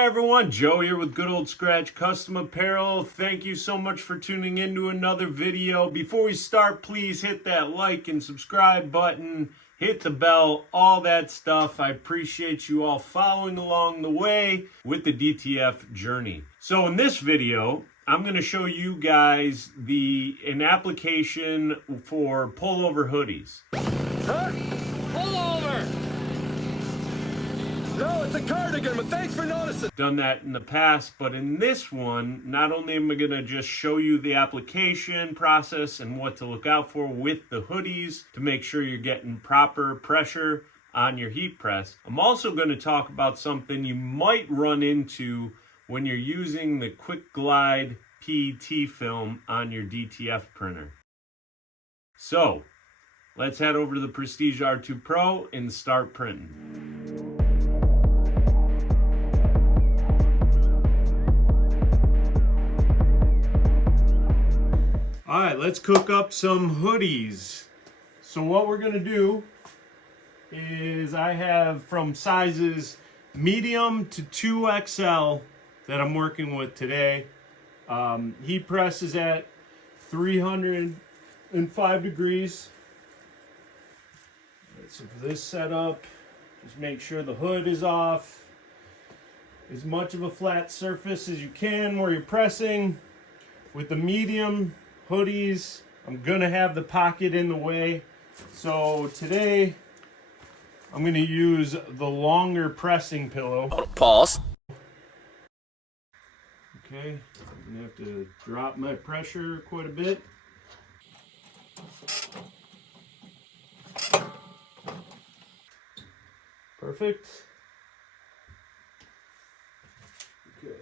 Hi everyone, Joe here with Good Old Scratch Custom Apparel. Thank you so much for tuning in to another video. Before we start, please hit that like and subscribe button, hit the bell, all that stuff. I appreciate you all following along the way with the DTF journey. So in this video, I'm going to show you guys an application for pullover hoodies. Huh? Pullover! No, it's a cardigan, but thanks for noticing. Done that in the past, but in this one, not only am I going to just show you the application process and what to look out for with the hoodies to make sure you're getting proper pressure on your heat press, I'm also going to talk about something you might run into when you're using the Quick Glide PET film on your DTF printer. So, let's head over to the Prestige R2 Pro and start printing. All right, let's cook up some hoodies. So what we're gonna do is I have from sizes medium to 2XL that I'm working with today. Heat press is at 305 degrees. Right, so for this setup, just make sure the hood is off. As much of a flat surface as you can where you're pressing. With the medium hoodies, I'm gonna have the pocket in the way. So today, I'm gonna use the longer pressing pillow. Pause. Okay, I'm gonna have to drop my pressure quite a bit. Perfect. Okay.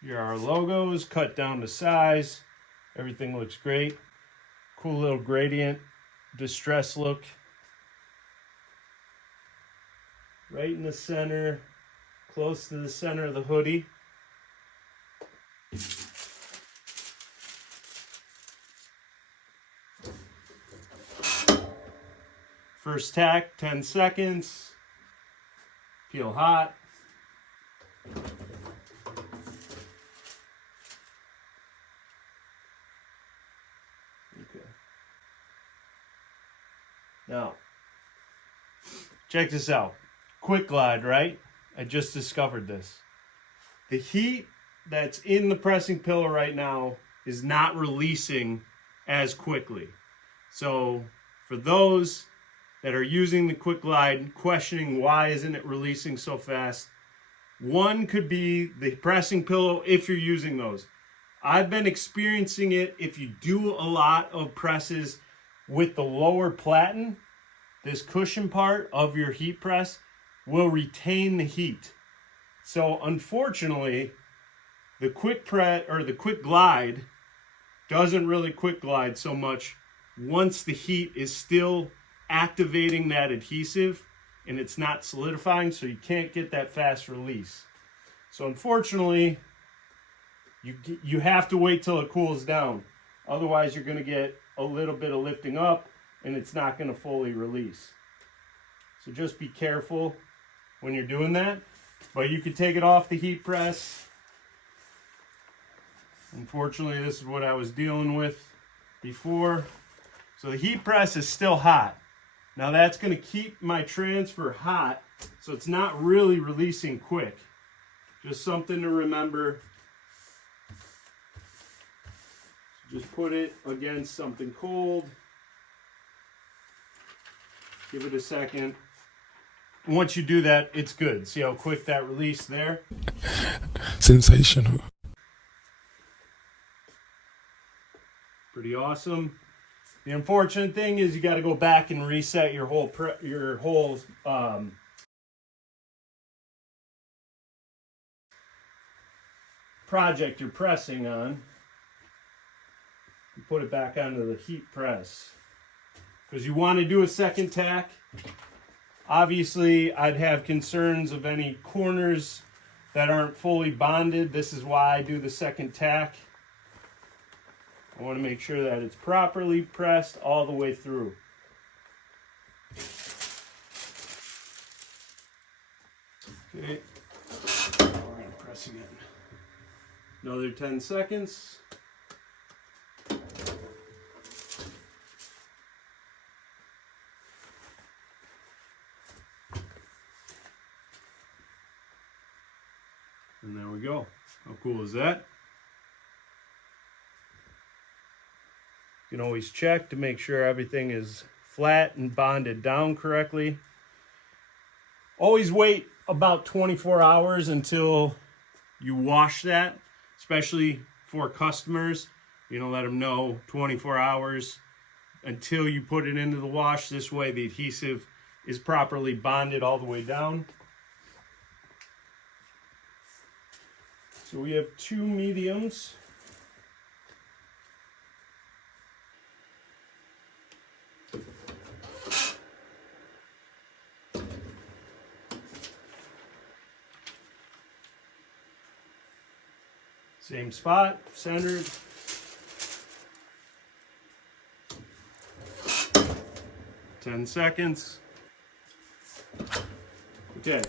Here are our logos cut down to size. Everything looks great. Cool little gradient, distress look. Right in the center, close to the center of the hoodie. First tack, 10 seconds. Peel hot. Okay. Now, check this out. Quick Glide, right? I just discovered this. The heat that's in the pressing pillow right now is not releasing as quickly. So for those that are using the Quick Glide, questioning why isn't it releasing so fast, one could be the pressing pillow if you're using those. I've been experiencing it if you do a lot of presses with the lower platen. This cushion part of your heat press will retain the heat. So unfortunately, the Quick Glide doesn't really quick glide so much once the heat is still activating that adhesive and it's not solidifying, so you can't get that fast release. So unfortunately, you have to wait till it cools down. Otherwise, you're going to get a little bit of lifting up and it's not going to fully release. So just be careful when you're doing that. But you can take it off the heat press. Unfortunately, this is what I was dealing with before. So the heat press is still hot. Now that's going to keep my transfer hot, so it's not really releasing quick. Just something to remember. Just put it against something cold. Give it a second. Once you do that, it's good. See how quick that release there? Sensational. Pretty awesome. The unfortunate thing is you got to go back and reset your whole project you're pressing on. You put it back onto the heat press because you want to do a second tack. Obviously, I'd have concerns of any corners that aren't fully bonded. This is why I do the second tack. I want to make sure that it's properly pressed all the way through. Okay, press again. Another 10 seconds. And there we go. How cool is that? You can always check to make sure everything is flat and bonded down correctly. Always wait about 24 hours until you wash that, especially for customers. You know, let them know 24 hours until you put it into the wash. This way the adhesive is properly bonded all the way down. So we have 2 mediums. Same spot, centered. Ten seconds. Okay,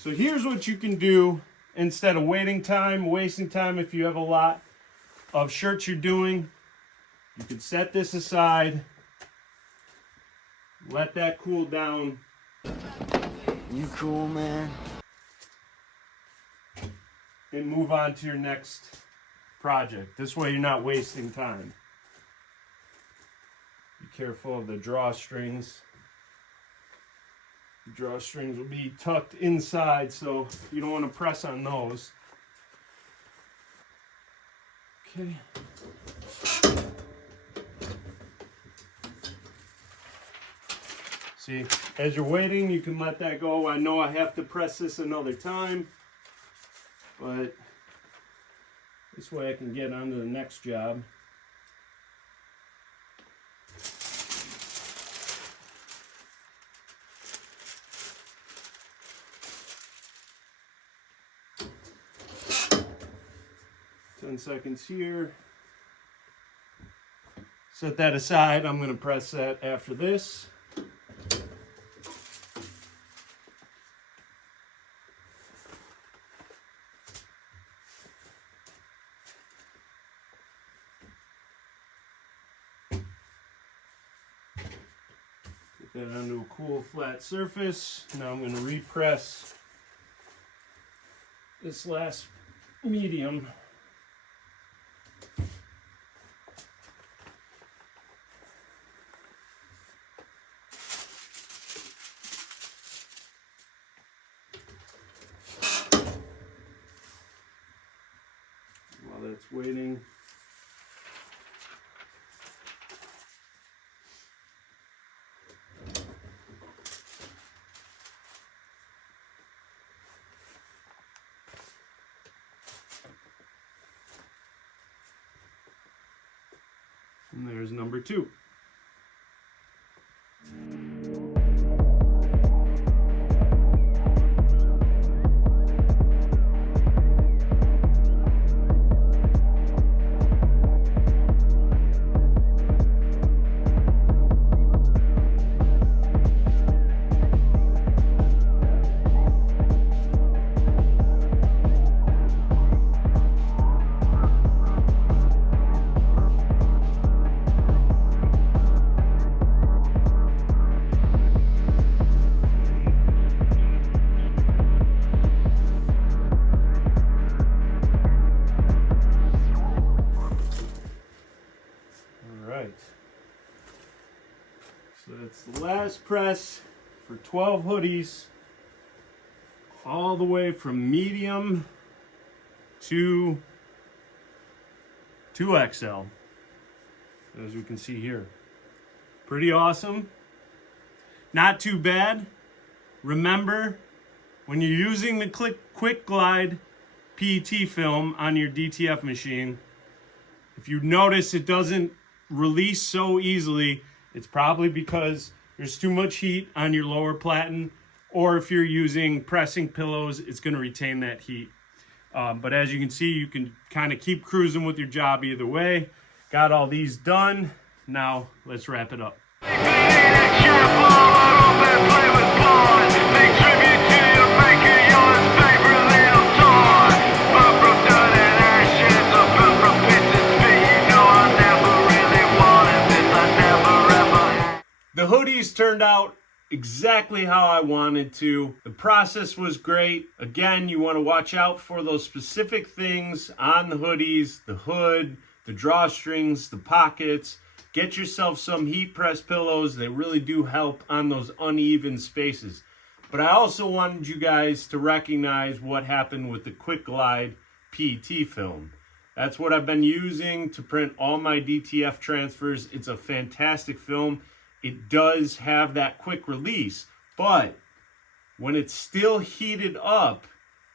so here's what you can do instead of wasting time if you have a lot of shirts you're doing. You can set this aside, let that cool down. You cool, man? And move on to your next project. This way you're not wasting time. Be careful of the drawstrings. The drawstrings will be tucked inside, so you don't want to press on those. Okay. See, as you're waiting, you can let that go. I know I have to press this another time, but this way I can get on to the next job. Ten seconds here. Set that aside. I'm going to press that after this. Get that onto a cool flat surface. Now I'm going to repress this last medium. While that's waiting, and there's number 2. So that's the last press for 12 hoodies, all the way from medium to 2XL, as we can see here. Pretty awesome. Not too bad. Remember, when you're using the Quick Glide PET film on your DTF machine, if you notice it doesn't release so easily, it's probably because there's too much heat on your lower platen, or if you're using pressing pillows, it's going to retain that heat. But as you can see, you can kind of keep cruising with your job either way. Got all these done. Now let's wrap it up. Make tribute to your maker, yours favorite little toy. hoodies turned out exactly how I wanted to. The process was great. Again, you want to watch out for those specific things on the hoodies, the hood, the drawstrings, the pockets. Get yourself some heat press pillows. They really do help on those uneven spaces. But I also wanted you guys to recognize what happened with the Quick Glide PET film. That's what I've been using to print all my DTF transfers. It's a fantastic film. It does have that quick release, but when it's still heated up,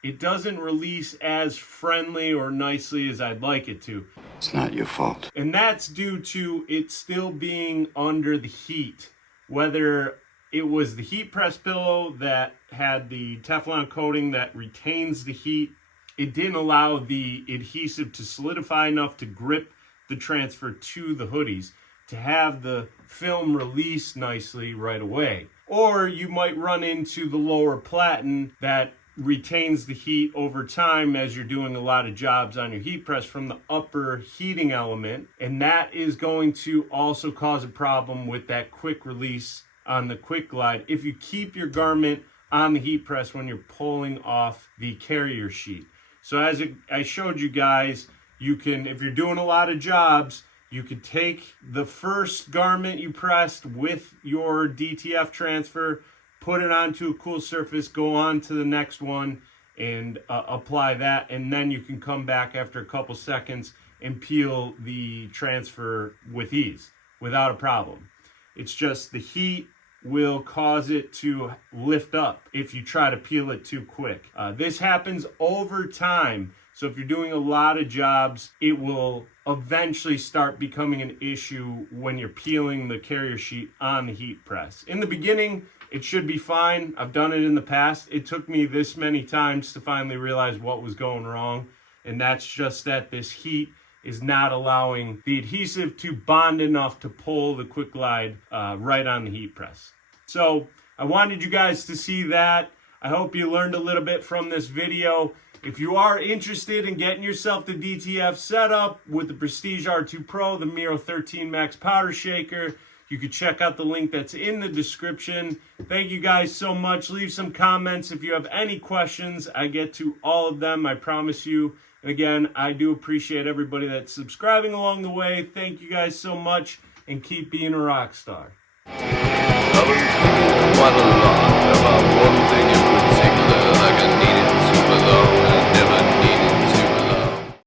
it doesn't release as friendly or nicely as I'd like it to. It's not your fault. And that's due to it still being under the heat. Whether it was the heat press pillow that had the Teflon coating that retains the heat, it didn't allow the adhesive to solidify enough to grip the transfer to the hoodies to have the film release nicely right away. Or you might run into the lower platen that retains the heat over time as you're doing a lot of jobs on your heat press from the upper heating element, and that is going to also cause a problem with that quick release on the Quick Glide if you keep your garment on the heat press when you're pulling off the carrier sheet. So as I showed you guys, you can, if you're doing a lot of jobs, you could take the first garment you pressed with your DTF transfer, put it onto a cool surface, go on to the next one, and apply that. And then you can come back after a couple seconds and peel the transfer with ease, without a problem. It's just the heat will cause it to lift up if you try to peel it too quick. This happens over time. So if you're doing a lot of jobs, it will eventually start becoming an issue when you're peeling the carrier sheet on the heat press. In the beginning, it should be fine. I've done it in the past. It took me this many times to finally realize what was going wrong. And that's just that this heat is not allowing the adhesive to bond enough to pull the Quick Glide right on the heat press. So I wanted you guys to see that. I hope you learned a little bit from this video. If you are interested in getting yourself the DTF setup with the Prestige R2 Pro, the Miro 13 Max powder shaker, you can check out the link that's in the description. Thank you guys so much. Leave some comments if you have any questions. I get to all of them, I promise you. And again, I do appreciate everybody that's subscribing along the way. Thank you guys so much, and keep being a rock star. What a lot.